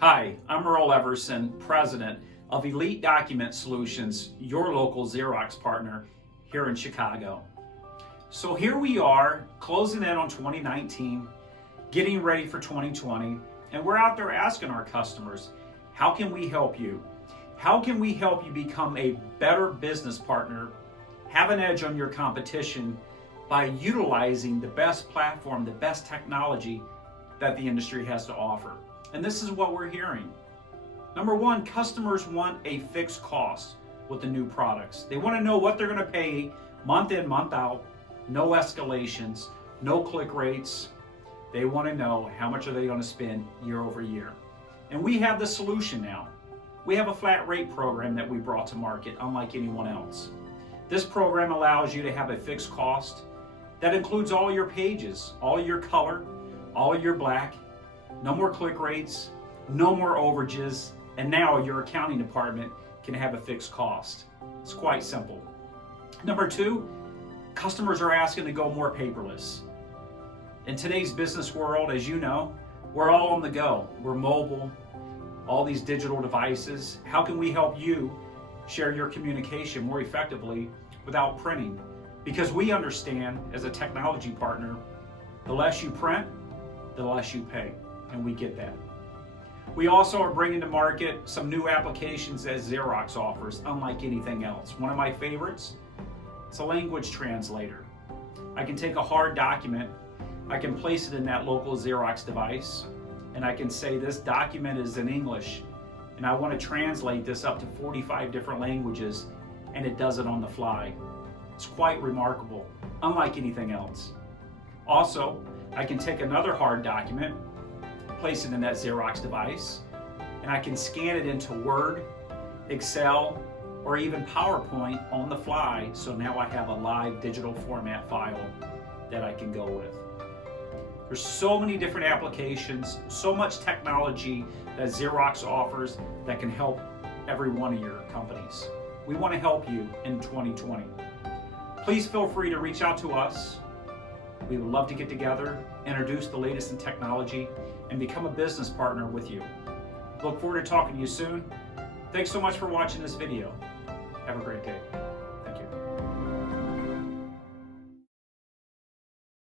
Hi, I'm Earl Everson, President of Elite Document Solutions, your local Xerox partner here in Chicago. So here we are, closing in on 2019, getting ready for 2020, and we're out there asking our customers, how can we help you? How can we help you become a better business partner, have an edge on your competition by utilizing the best platform, the best technology that the industry has to offer? And this is what we're hearing. Number one, customers want a fixed cost with the new products. They want to know what they're going to pay month in, month out, no escalations, no click rates. They want to know how much are they going to spend year over year. And we have the solution now. We have a flat rate program that we brought to market, unlike anyone else. This program allows you to have a fixed cost that includes all your pages, all your color, all your black, no more click rates, no more overages, and now your accounting department can have a fixed cost. It's quite simple. Number two, customers are asking to go more paperless. In today's business world, as you know, we're all on the go. We're mobile, all these digital devices. How can we help you share your communication more effectively without printing? Because we understand as a technology partner, the less you print, the less you pay, and we get that. We also are bringing to market some new applications that Xerox offers, unlike anything else. One of my favorites, it's a language translator. I can take a hard document, I can place it in that local Xerox device, and I can say this document is in English, and I want to translate this up to 45 different languages, and it does it on the fly. It's quite remarkable, unlike anything else. Also, I can take another hard document, place it in that Xerox device, and I can scan it into Word, Excel, or even PowerPoint on the fly, so now I have a live digital format file that I can go with. There's so many different applications, so much technology that Xerox offers that can help every one of your companies. We want to help you in 2020. Please feel free to reach out to us. We would love to get together, introduce the latest in technology, and become a business partner with you. Look forward to talking to you soon. Thanks so much for watching this video. Have a great day.